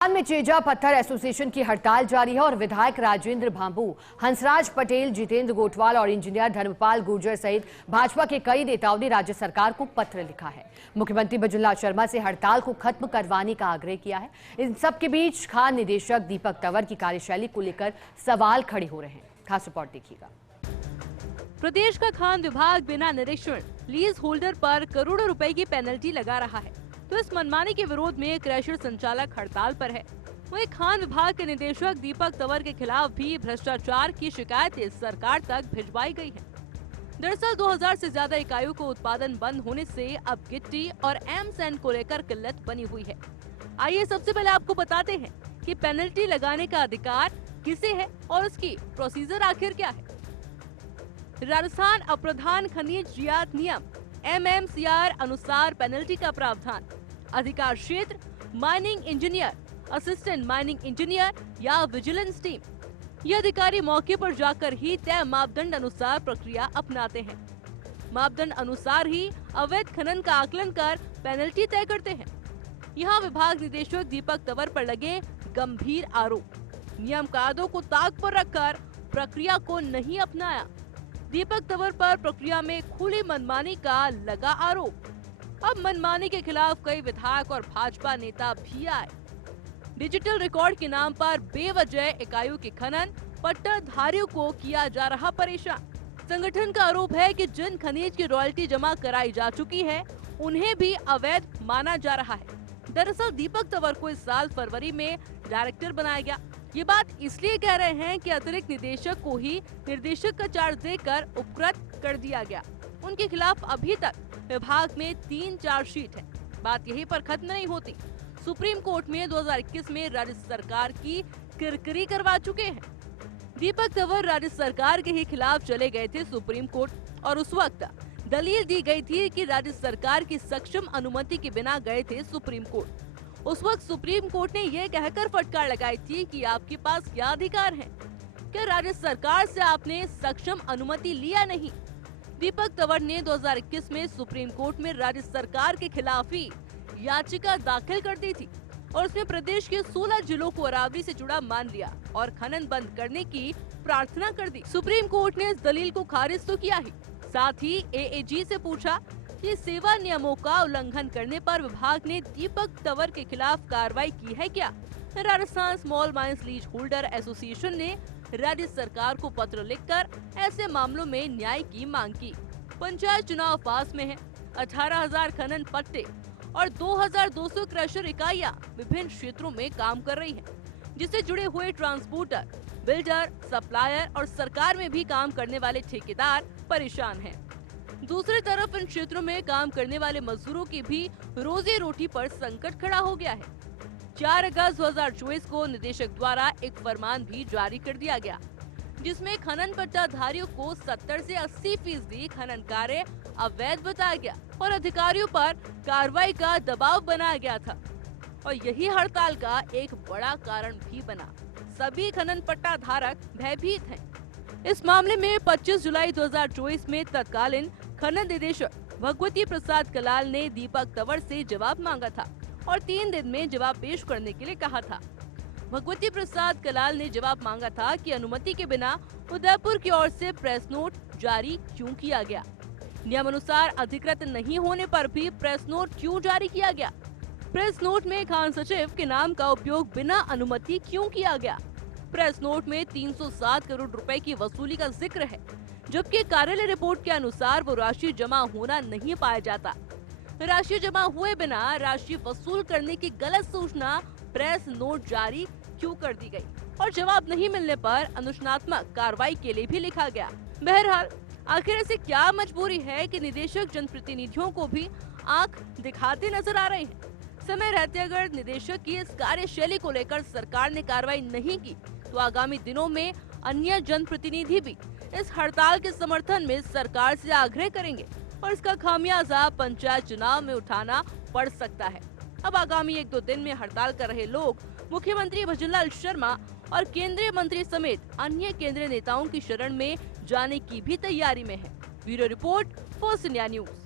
में चेजा पत्थर एसोसिएशन की हड़ताल जारी है और विधायक राजेंद्र भांबू, हंसराज पटेल, जितेंद्र गोटवाल और इंजीनियर धर्मपाल गुर्जर सहित भाजपा के कई नेताओं ने राज्य सरकार को पत्र लिखा है। मुख्यमंत्री भजनलाल शर्मा से हड़ताल को खत्म करवाने का आग्रह किया है। इन सबके बीच खान निदेशक दीपक तंवर की कार्यशैली को लेकर सवाल खड़े हो रहे हैं। खास रिपोर्ट देखिएगा। प्रदेश का खान विभाग बिना निरीक्षण लीज होल्डर पर करोड़ों रुपए की पेनल्टी लगा रहा है, तो इस मनमानी के विरोध में क्रैशर संचालक हड़ताल पर है। वहीं खान विभाग के निदेशक दीपक तंवर के खिलाफ भी भ्रष्टाचार की शिकायतें सरकार तक भिजवाई गई हैं। दरअसल 2000 से ज्यादा इकाइयों को उत्पादन बंद होने से अब गिट्टी और एम सैंड को लेकर किल्लत बनी हुई है। आइए सबसे पहले आपको बताते हैं कि पेनल्टी लगाने का अधिकार किसे है और उसकी प्रोसीजर आखिर क्या है। राजस्थान अप्रधान खनिज रियायत नियम MMCR अनुसार पेनल्टी का प्रावधान अधिकार क्षेत्र mining engineer, assistant mining engineer या विजिलेंस टीम। ये अधिकारी मौके पर जाकर ही तय मापदंड अनुसार प्रक्रिया अपनाते हैं। मापदंड अनुसार ही अवैध खनन का आकलन कर पेनल्टी तय करते हैं। यहाँ विभाग निदेशक दीपक तंवर पर लगे गंभीर आरोप, नियम कायदों को ताक पर रखकर प्रक्रिया को नहीं अपनाया। दीपक तंवर पर प्रक्रिया में खुली मनमानी का लगा आरोप। अब मनमानी के खिलाफ कई विधायक और भाजपा नेता भी आए। डिजिटल रिकॉर्ड के नाम पर बेवजह इकाइयों के खनन, पट्टाधारियों को किया जा रहा परेशान। संगठन का आरोप है कि जिन खनिज की रॉयल्टी जमा कराई जा चुकी है, उन्हें भी अवैध माना जा रहा है। दरअसल दीपक तंवर को इस साल फरवरी में डायरेक्टर बनाया गया। ये बात इसलिए कह रहे हैं कि अतिरिक्त निदेशक को ही निर्देशक का चार्ज देकर उपकृत कर दिया गया। उनके खिलाफ अभी तक विभाग में 3 चार्जशीट है। बात यहीं पर खत्म नहीं होती। सुप्रीम कोर्ट में 2021 में राज्य सरकार की किरकिरी करवा चुके हैं। दीपक तंवर राज्य सरकार के ही खिलाफ चले गए थे सुप्रीम कोर्ट और उस वक्त दलील दी गई थी कि राज्य सरकार की सक्षम अनुमति के बिना गए थे सुप्रीम कोर्ट। उस वक्त सुप्रीम कोर्ट ने यह कहकर फटकार लगाई थी कि आपके पास क्या अधिकार है, क्या राज्य सरकार से आपने सक्षम अनुमति लिया नहीं। दीपक तंवर ने 2021 में सुप्रीम कोर्ट में राज्य सरकार के खिलाफ ही याचिका दाखिल कर दी थी और उसमें प्रदेश के 16 जिलों को अरावली से जुड़ा मान लिया और खनन बंद करने की प्रार्थना कर दी। सुप्रीम कोर्ट ने इस दलील को खारिज तो किया ही, साथ ही AAG से पूछा कि सेवा नियमों का उल्लंघन करने पर विभाग ने दीपक तंवर के खिलाफ कार्रवाई की है क्या। Rajasthan small mines lease holder association ने राज्य सरकार को पत्र लिखकर ऐसे मामलों में न्याय की मांग की। पंचायत चुनाव पास में है। 18,000 खनन पट्टे और 2,200 क्रशर इकाइयां विभिन्न क्षेत्रों में काम कर रही हैं, जिससे जुड़े हुए ट्रांसपोर्टर, बिल्डर, सप्लायर और सरकार में भी काम करने वाले ठेकेदार परेशान हैं। दूसरी तरफ इन क्षेत्रों में काम करने वाले मजदूरों की भी रोजी रोटी पर संकट खड़ा हो गया है। 4 अगस्त 2024 को निदेशक द्वारा एक फरमान भी जारी कर दिया गया, जिसमें खनन पट्टाधारियों को 70 से 80% खनन कार्य अवैध बताया गया और अधिकारियों पर कार्रवाई का दबाव बनाया गया था। और यही हड़ताल का एक बड़ा कारण भी बना। सभी खनन पट्टा धारक भयभीत हैं। इस मामले में 25 जुलाई 2024 में तत्कालीन खनन निदेशक भगवती प्रसाद कलाल ने दीपक तंवर से जवाब मांगा था और 3 दिन में जवाब पेश करने के लिए कहा था। भगवती प्रसाद कलाल ने जवाब मांगा था कि अनुमति के बिना उदयपुर की ओर से प्रेस नोट जारी क्यों किया गया। नियम अनुसार अधिकृत नहीं होने पर भी प्रेस नोट क्यों जारी किया गया। प्रेस नोट में खान सचिव के नाम का उपयोग बिना अनुमति क्यों किया गया। प्रेस नोट में 307 करोड़ रुपए की वसूली का जिक्र है, जबकि कार्यालय रिपोर्ट के अनुसार वो राशि जमा होना नहीं पाया जाता। राशि जमा हुए बिना राशि वसूल करने की गलत सूचना प्रेस नोट जारी क्यों कर दी गई और जवाब नहीं मिलने पर अनुशासनात्मक कार्रवाई के लिए भी लिखा गया। बहरहाल आखिर ऐसी क्या मजबूरी है कि निदेशक जनप्रतिनिधियों को भी आंख दिखाते नजर आ रहे हैं। समय रहते अगर निदेशक की इस कार्यशैली को लेकर सरकार ने कार्रवाई नहीं की तो आगामी दिनों में अन्य जनप्रतिनिधि भी इस हड़ताल के समर्थन में सरकार से आग्रह करेंगे और इसका खामियाजा पंचायत चुनाव में उठाना पड़ सकता है। अब आगामी 1-2 दिन में हड़ताल कर रहे लोग मुख्यमंत्री भजनलाल शर्मा और केंद्रीय मंत्री समेत अन्य केंद्रीय नेताओं की शरण में जाने की भी तैयारी में है। Bureau report, first India news.